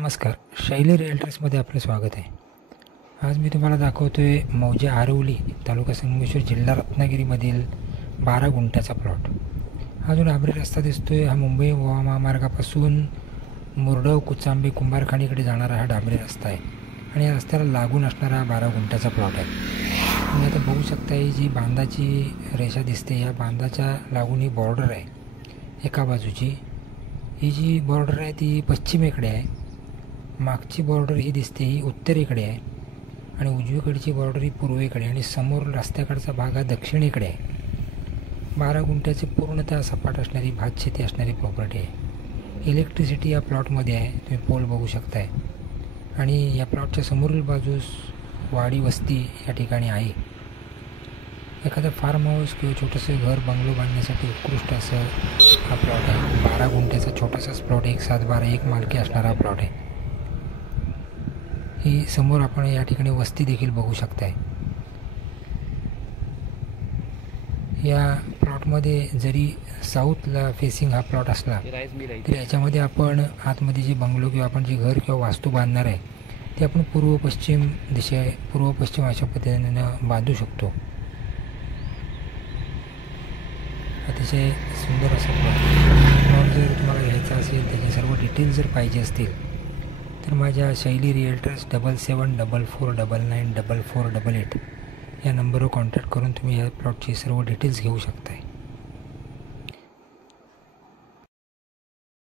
नमस्कार, शैली रिअल्टर्समध्ये आपलं स्वागत आहे. आज मी तुम्हाला दाखवतो आहे मौजे आरवली, तालुका संगमेश्वर, जिल्हा रत्नागिरीमधील 12 गुंठ्याचा प्लॉट. हा जो डांबरी रस्ता दिसतो आहे, हा मुंबई गोवा महामार्गापासून मुरडव, कुचांबे, कुंभारखाणीकडे जाणारा हा डांबरी रस्ता आहे आणि या रस्त्याला लागून असणारा हा 12 गुंठ्याचा प्लॉट आहे. तुम्ही आता बघू शकता, ही जी बांधाची रेषा दिसते, या बांधाच्या लागून ही बॉर्डर आहे. एका बाजूची ही जी बॉर्डर आहे ती पश्चिमेकडे आहे, मागची बॉर्डर ही दिसते ही उत्तरेकडे आहे आणि उजवीकडची बॉर्डर ही पूर्वेकडे आणि समोर रस्त्याकडचा भाग हा दक्षिणेकडे आहे. 12 गुंठ्याची पूर्णतः सपाट असणारी भातशेती असणारी प्रॉपर्टी आहे. इलेक्ट्रिसिटी या प्लॉटमध्ये आहे, तुम्ही पोल बघू शकताय. आणि या प्लॉटच्या समोरील बाजूस वाडी वस्ती या ठिकाणी आहे. एखादं फार्म हाऊस किंवा छोटंसं घर बंगलो बांधण्यासाठी उत्कृष्ट असं हा प्लॉट आहे. 12 गुंठ्याचा छोटासाच प्लॉट, 1/7/12 एक मालकी असणारा प्लॉट आहे. ही समोर आपण या ठिकाणी वस्ती देखील बघू शकताय. या प्लॉटमध्ये जरी साऊथला फेसिंग हा प्लॉट असला तरी याच्यामध्ये आपण आतमध्ये जे बंगलो किंवा आपण जे घर किंवा वास्तू बांधणार आहे ते आपण पूर्व पश्चिम अशा पद्धतीनं बांधू शकतो. अतिशय सुंदर असं प्लॉट जर तुम्हाला घ्यायचा असेल, त्याचे सर्व डिटेल्स जर पाहिजे असतील तर माझ्या शैली रिअल्टर्स 7744994488 या नंबरवर कॉन्टॅक्ट करून तुम्ही या प्लॉटची सर्व डिटेल्स घेऊ शकताय.